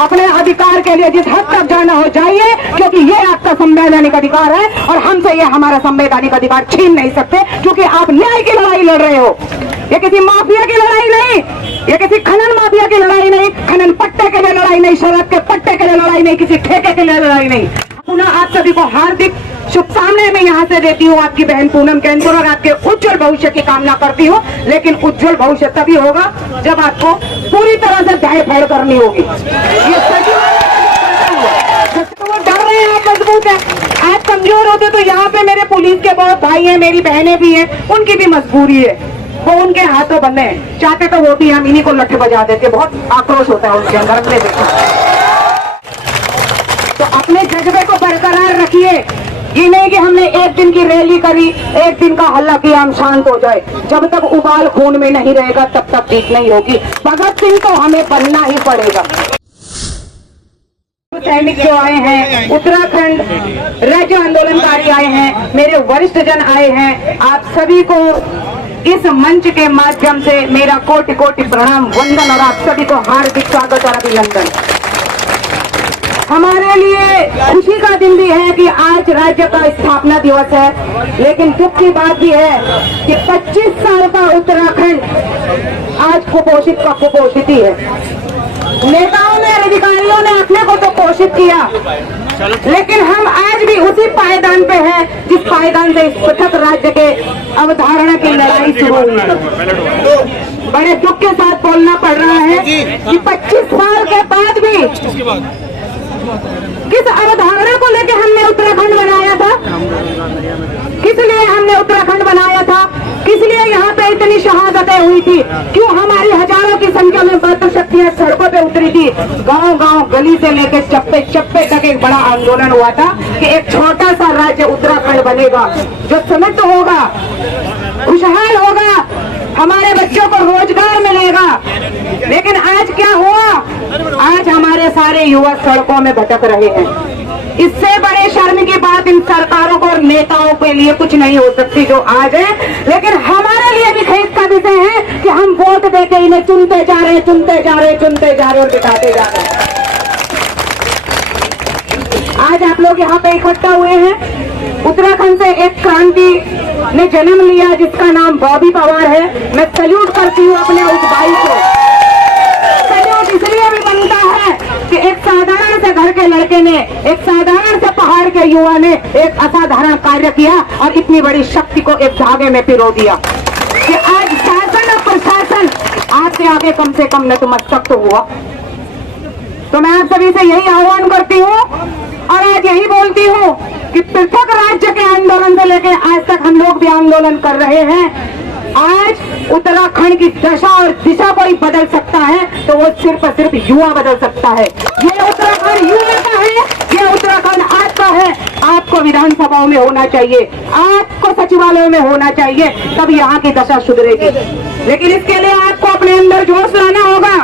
अपने अधिकार के लिए जिस हद तक जाना हो जाइए, क्योंकि ये आपका संवैधानिक अधिकार है और हमसे ये हमारा संवैधानिक अधिकार छीन नहीं सकते, क्योंकि आप न्याय की लड़ाई लड़ रहे हो। ये किसी माफिया की लड़ाई नहीं, ये किसी खनन माफिया की लड़ाई नहीं, खनन पट्टे के लिए लड़ाई नहीं, शराब के पट्टे के लिए लड़ाई नहीं, किसी ठेके के लिए लड़ाई नहीं। पुनः आप सभी को हार्दिक शुभकामनाएं मैं यहाँ से देती हूँ। आपकी बहन पूनम कैंपुर और आपके उज्जवल भविष्य की कामना करती हूँ, लेकिन उज्जवल भविष्य तभी होगा जब आपको पूरी तरह से दाएं फेड़ करनी होगी। ये तो वो डर रहे हैं, आप मजबूत है। आप कमजोर होते तो यहाँ पे मेरे पुलिस के बहुत भाई हैं, मेरी बहनें भी हैं, उनकी भी मजबूरी है, वो उनके हाथों बंधे हैं। चाहते तो वो भी हम इन्हीं को लट्ठे बजा देते, बहुत आक्रोश होता है उनके अंदर, हमने देखा। तो अपने जज्बे को बरकरार रखिए। ये नहीं कि हमने एक दिन की रैली करी, एक दिन का हल्ला किया, हम शांत हो जाए। जब तक उबाल खून में नहीं रहेगा तब तक ठीक नहीं होगी। भगत सिंह तो हमें बनना ही पड़ेगा। सैनिक जो आए हैं, उत्तराखंड राज्य आंदोलनकारी आए हैं, मेरे वरिष्ठ जन आए हैं, आप सभी को इस मंच के माध्यम से मेरा कोटि कोटि प्रणाम वंदन और आप सभी को हार्दिक स्वागत और अभिनंदन। हमारे लिए खुशी का दिन भी है कि आज राज्य का स्थापना दिवस है, लेकिन दुख की बात भी है कि 25 साल का उत्तराखंड आज कुपोषित का कुपोषित ही है। नेताओं ने, अधिकारियों ने अपने को तो पोषित किया, लेकिन हम आज भी उसी पायदान पे हैं जिस पायदान से इस पृथक राज्य के अवधारणा की लड़ाई शुरू हुई। बड़े दुख के साथ बोलना पड़ रहा है कि 25 साल के बाद भी किस अवधारणा को लेकर हमने उत्तराखंड बनाया था, किस लिए हमने उत्तराखंड बनाया था, किस लिए यहाँ पे इतनी शहादतें हुई थी, क्यों हमारी हजारों की संख्या में बहादुर शक्तियां सड़कों पे उतरी थी। गांव-गांव, गली से लेकर चप्पे चप्पे तक एक बड़ा आंदोलन हुआ था कि एक छोटा सा राज्य उत्तराखंड बनेगा जो समृद्ध होगा, खुशहाल होगा, हमारे बच्चों को रोजगार मिलेगा। लेकिन आज क्या हुआ? आज हमारे सारे युवा सड़कों में भटक रहे हैं। इससे बड़े शर्म की बात इन सरकारों को और नेताओं के लिए कुछ नहीं हो सकती जो आज है, लेकिन हमारे लिए भी खेद का विषय है कि हम वोट देके इन्हें चुनते जा रहे, चुनते जा रहे, चुनते जा रहे और बिठाते जा रहे। आज आप लोग यहाँ पे इकट्ठा हुए हैं, उत्तराखंड से एक क्रांति ने जन्म लिया जिसका नाम बॉबी पवार है। मैं सैल्यूट करती हूँ अपने उस भाई को। सैल्यूट इसलिए भी बनता है कि एक साधारण से घर के लड़के ने, एक साधारण से पहाड़ के युवा ने एक असाधारण कार्य किया और इतनी बड़ी शक्ति को एक धागे में पिरो दिया कि आज शासन और प्रशासन आपके आगे कम से कम नतमस्तक तो हुआ। तो मैं आप सभी से यही आह्वान करती हूँ और आज यही बोलती हूँ कि पृथक राज्य के आंदोलन से लेकर आज तक हम लोग भी आंदोलन कर रहे हैं। आज उत्तराखंड की दशा और दिशा कोई बदल सकता है तो वो सिर्फ और सिर्फ युवा बदल सकता है। ये उत्तराखंड युवा का है, ये उत्तराखंड आपका है। आपको विधानसभाओं में होना चाहिए, आपको सचिवालयों में होना चाहिए, तब यहाँ की दशा सुधरेगी। लेकिन इसके लिए आपको अपने अंदर जोश लाना होगा।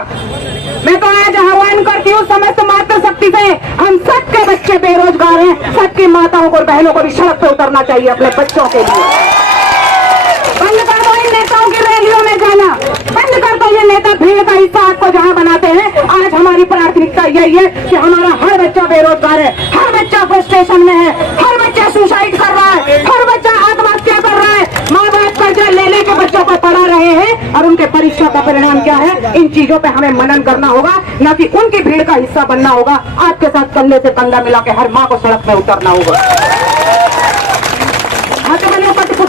मैं तो आज आह्वान करती हूँ समस्त मातृशक्ति से, हम सबके बच्चे बेरोजगार हैं, सबकी माताओं को और बहनों को भी सड़क पे उतरना चाहिए अपने बच्चों के लिए। बंद कर दो इन नेताओं की रैलियों में जाना, बंद कर दो ये नेता भीड़ का हिस्सा आपको जहाँ बनाते हैं। आज हमारी प्राथमिकता यही है कि हमारा हर बच्चा बेरोजगार है, हर बच्चा फ्रस्ट्रेशन में है, हर बच्चा सुसाइड कर रहा है, हर बच्चा आत्महत्या कर रहा है। माँ बाप कर्जा ले लेके बच्चों को पढ़ा रहे हैं और उनके परीक्षा का परिणाम क्या है, इन चीजों पे हमें मनन करना होगा, न कि उनकी भीड़ का हिस्सा बनना होगा। आपके साथ कंधे से कंधा मिला के हर माँ को सड़क में उतरना होगा।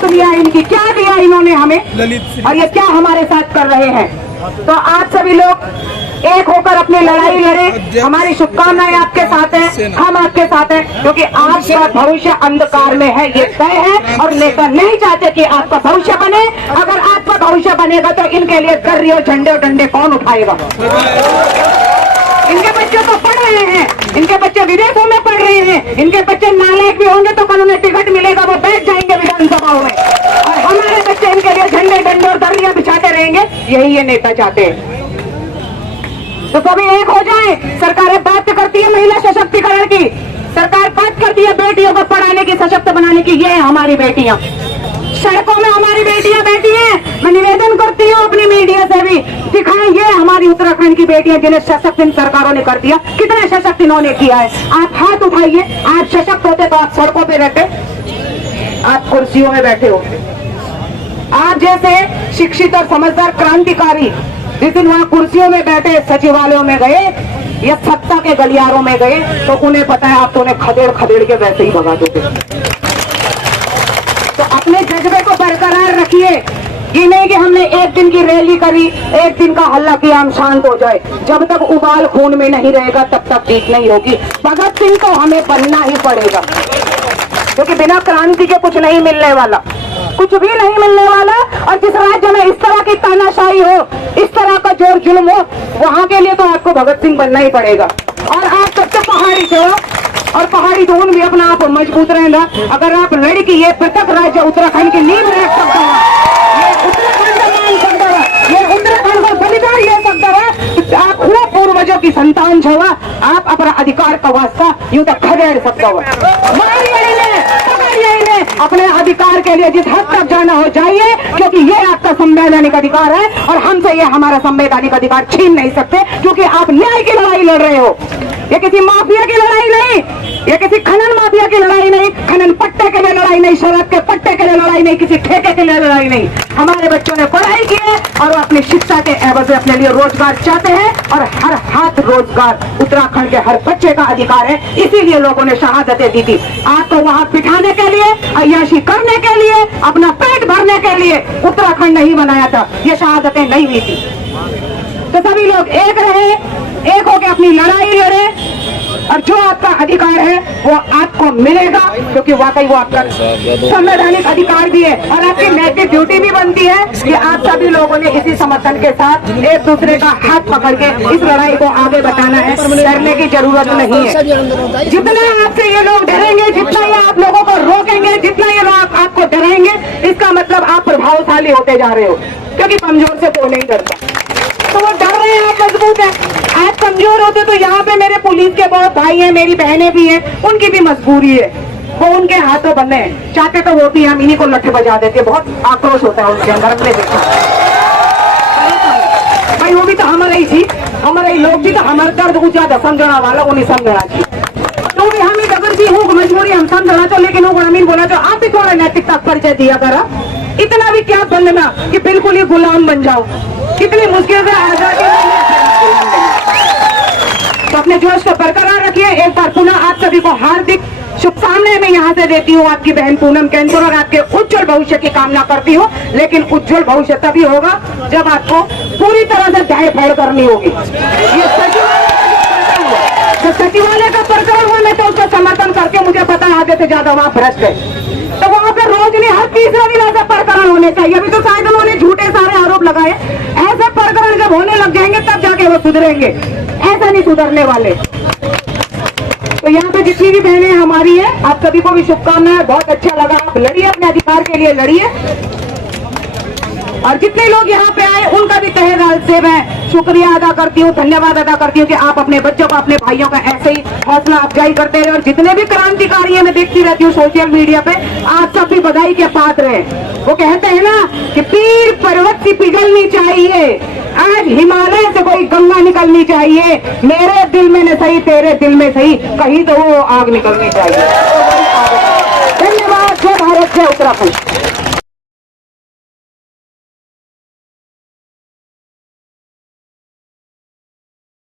दिया इनकी, क्या दिया इन्होंने हमें और ये क्या हमारे साथ कर रहे हैं। तो आप सभी लोग एक होकर अपनी लड़ाई लड़े। हमारी शुभकामनाएं आपके साथ हैं, हम आपके साथ हैं, क्योंकि आपका भविष्य अंधकार में है, ये तय है। और नेता नहीं चाहते कि आपका भविष्य बने। अगर आपका भविष्य बनेगा तो इनके लिए गर्री और झंडे और डंडे कौन उठाएगा? इनके बच्चे तो पढ़ रहे हैं, इनके बच्चे विदेशों में पढ़ रहे हैं, इनके बच्चे नालायक भी होंगे तो कल उन्हें टिकट मिलेगा, वो बैठ जाएंगे विधानसभाओं में, और हमारे बच्चे इनके लिए झंडे डंडे और दर्रियां बिछाते रहेंगे। यही ये नेता चाहते हैं। तो सभी एक हो जाए। सरकारें बात करती है महिला सशक्तिकरण की, सरकार बात करती है बेटियों को पढ़ाने की, सशक्त बनाने की। ये है हमारी बेटियां, सड़कों में हमारी बेटियां बैठी हैं। मैं निवेदन करती हूँ अपनी मीडिया से भी, दिखाएं ये हमारी उत्तराखंड की बेटियां जिन्हें सशक्त इन सरकारों ने कर दिया। कितने सशक्त इन्होंने किया है। आप हाथ उठाइए, आप सशक्त होते तो आप सड़कों पे रहते, आप कुर्सियों में बैठे होते। आप जैसे शिक्षित और समझदार क्रांतिकारी जिस दिन वहां कुर्सियों में बैठे सचिवालयों में गए या सत्ता के गलियारों में गए तो उन्हें पता है आप तो उन्हें खदेड़ खदेड़ के वैसे ही भगा दोगे। तो अपने जज्बे को बरकरार रखिए। ये नहीं कि हमने एक दिन की रैली करी, एक दिन का हल्ला किया हम शांत हो जाए। जब तक उबाल खून में नहीं रहेगा तब तक जीत नहीं होगी। भगत सिंह तो हमें बनना ही पड़ेगा, क्योंकि बिना क्रांति के कुछ नहीं मिलने वाला, कुछ भी नहीं मिलने वाला। और जिस राज्य में इस तरह की तानाशाही हो, इस तरह का जोर जुल्म हो, वहां के लिए तो आपको भगत सिंह बनना ही पड़ेगा। और आप सबसे पहाड़ी से हो और पहाड़ी तो भी अपना आप मजबूत रहेगा। अगर आप लड़की ये पृथक राज्य उत्तराखंड की नींव रख सकता है, ये उत्तराखंड का मान सकता है, ये उत्तराखंड का बलिदान ले सकता है, आप हुआ पूर्वजों की संतान जो है, आप अपना अधिकार का वास्ता यूं तक खदेड़ सकता हुआ अपने अधिकार के लिए जिस हद तक जाना हो जाइए, क्योंकि ये आपका संवैधानिक अधिकार है और हमसे ये हमारा संवैधानिक अधिकार छीन नहीं सकते, क्योंकि आप न्याय की लड़ाई लड़ रहे हो। ये किसी माफिया की लड़ाई नहीं, ये किसी खनन माफिया की लड़ाई नहीं, खनन पट्टे के लिए लड़ाई नहीं, शराब के पट्टे के लिए लड़ाई नहीं, किसी ठेके के लिए लड़ाई नहीं। हमारे बच्चों ने पढ़ाई की है और वो अपनी शिक्षा के एवज में अपने लिए रोजगार चाहते हैं और हर हाथ रोजगार उत्तराखंड के हर बच्चे का अधिकार है। इसीलिए लोगों ने शहादतें दी थी। आपको वहां बिठाने के लिए, अय्याशी करने के लिए, अपना पेट भरने के लिए उत्तराखंड नहीं बनाया था, ये शहादतें नहीं हुई थी। तो सभी लोग एक रहे, एक होकर अपनी लड़ाई लड़े और जो आपका अधिकार है वो आपको मिलेगा, क्योंकि वाकई वो आपका संवैधानिक अधिकार भी है और आपकी नैतिक ड्यूटी भी बनती है कि आप सभी लोगों ने इसी समर्थन के साथ एक दूसरे का हाथ पकड़ के इस लड़ाई को आगे बताना है। डरने की जरूरत नहीं है। जितना आपसे ये लोग डरेंगे, जितना ये आप लोगों को रोकेंगे, जितना ये लोग आपको डराएंगे, इसका मतलब आप प्रभावशाली होते जा रहे हो, क्योंकि कमजोर से कोई नहीं डरता। तो वो डर रहे हैं, आप मजबूत हैं। आप कमजोर होते तो यहाँ पे मेरे पुलिस के बहुत भाई हैं, मेरी बहनें भी हैं, उनकी भी मजबूरी है, वो उनके हाथों बंधे हैं। चाहते तो वो भी हम इन्हीं को लट्ठे बजा देते। बहुत आक्रोश होता है उनके अंदर, हमने देखा भाई। वो भी तो हमारे ही थी, हमारे ही लोग भी तो हमारे दर्द को ज्यादा समझना वाला वो नहीं समझना चाहिए। तो भी हम अगर जी हूँ मजबूरी हम समझना तो, लेकिन वो ग्रामीण बोला तो आप भी थोड़ा नैतिकता परिचय दिया करा। इतना भी क्या बनना कि बिल्कुल ही गुलाम बन जाओ। कितनी मुश्किल से आजादी तो अपने जोश को बरकरार रखिए। एक बार पुनः आप सभी को हार्दिक शुभकामनाएं मैं यहाँ से देती हूँ। आपकी बहन पूनम कैंपुर और आपके उज्जवल भविष्य की कामना करती हूँ। लेकिन उज्जवल भविष्य तभी होगा जब आपको पूरी तरह से दाएं फाड़ करनी होगी। ये सचिवालय का प्रकरण हुआ, मैं तो उसका समर्थन करके मुझे पता है आधे से ज्यादा वहाँ भ्रष्ट है, तो वहाँ पे रोज नहीं हर तीसरे दिन ऐसे प्रकरण होने चाहिए। अभी तो शायद उन्होंने झूठे सारे आरोप लगाए। ऐसे प्रकरण जब होने लग जाएंगे तब जाके वो सुधरेंगे, ऐसा नहीं सुधरने वाले। तो यहाँ पे जितनी भी बहनें हमारी है, आप सभी को भी शुभकामनाएं। बहुत अच्छा लगा, आप लड़िए, अपने अधिकार के लिए लड़िए। और जितने लोग यहाँ पे आए उनका भी तहे दिल से मैं शुक्रिया अदा करती हूँ, धन्यवाद अदा करती हूँ कि आप अपने बच्चों को, अपने भाइयों का ऐसे ही हौसला अफजाई करते रहे। और जितने भी क्रांतिकारी है, मैं देखती रहती हूँ सोशल मीडिया पे, आप सब भी बधाई के पात्र हैं। वो कहते हैं ना कि पीर पर्वत से पिघलनी चाहिए, आज हिमालय से कोई गंगा निकलनी चाहिए। मेरे दिल में न सही, तेरे दिल में सही, कहीं तो वो आग निकलनी चाहिए। धन्यवाद। जय भारत, जय उत्तराखंड।